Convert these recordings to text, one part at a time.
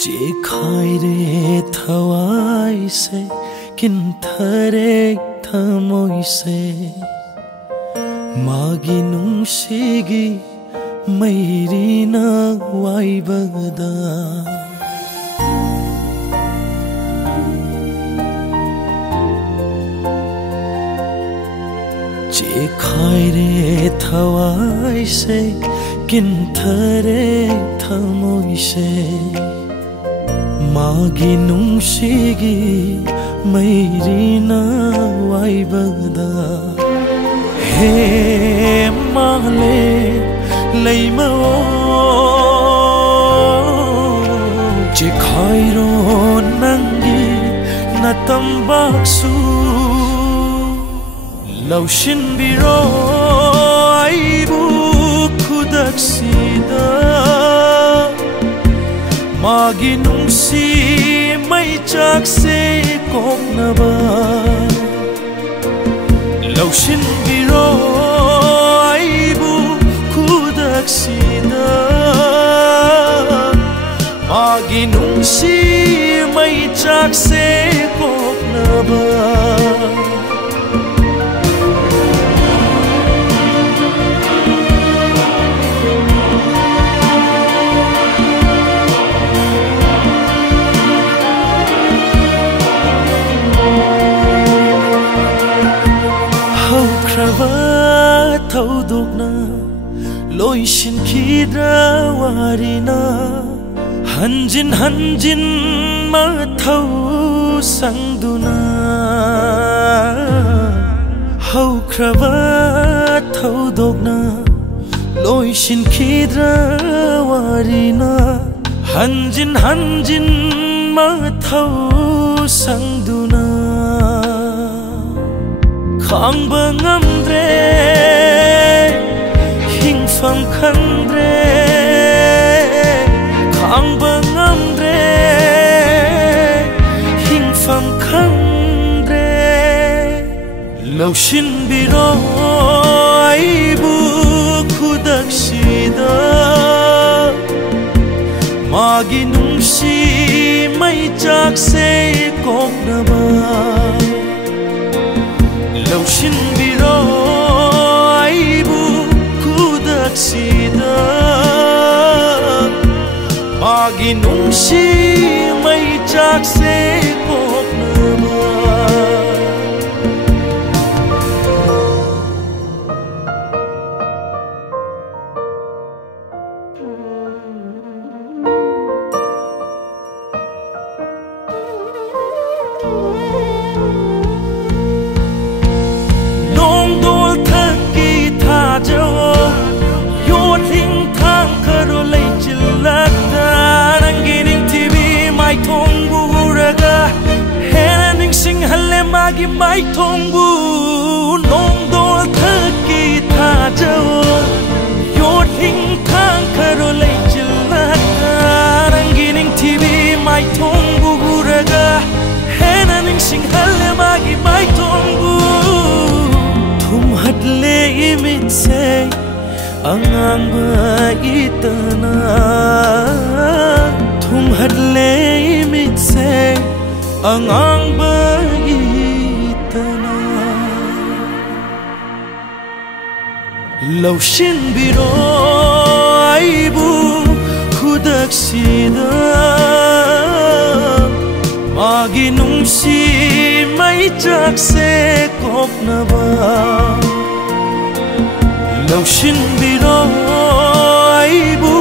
Chỉ khai để thawai se kin thare thamoi se magi nung sigi mairina wai bagda chỉ khai để thawai se kin thare thamoi se magi nung sigi mairina wai bagda he male lay mao chỉ khairo nangi na tambak su lau shin biro ai bu kudak sida magi nung si mai chak se kok na ba lau shin biro ai bu kudak sida magi nung si mai chak se kok na ba thâu đục na lối xin khi ra warina hanjin ma thâu sang duna hau krava thâu đục na lối xin khi ra warina hanjin ma thâu sang duna khang bangam dre hing pham khang dre khang bangam dre hing pham khang dre lau shin biro ai bu kudak sida magi nung si mai chak se kok na ba lau shin biro ai bu kudak sida magi nung si mai chak se kok na ba magi mai thong bu nong dol thak ki tha jao yot hing thang karo lei chilla rangining tv mai thong bu guraga hena ning sing hal magi mai thong bu thum hat le imit se angang ba itana thum hat le imit se angang ba lau shin biro ai bu kudak sida magi nung si mai chak se kok na ba lau shin biro ai bu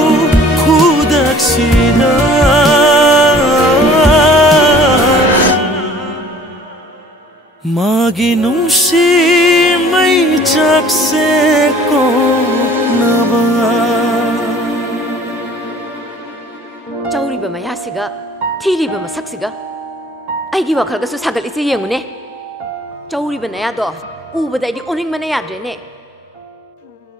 kudak sida magi nung si mai chak se kok na ba chauriba maya siga thiriba masak siga aigi wakhal ga su sagal ise yengune chauriba na ya do ubada di oning mana ya dre ne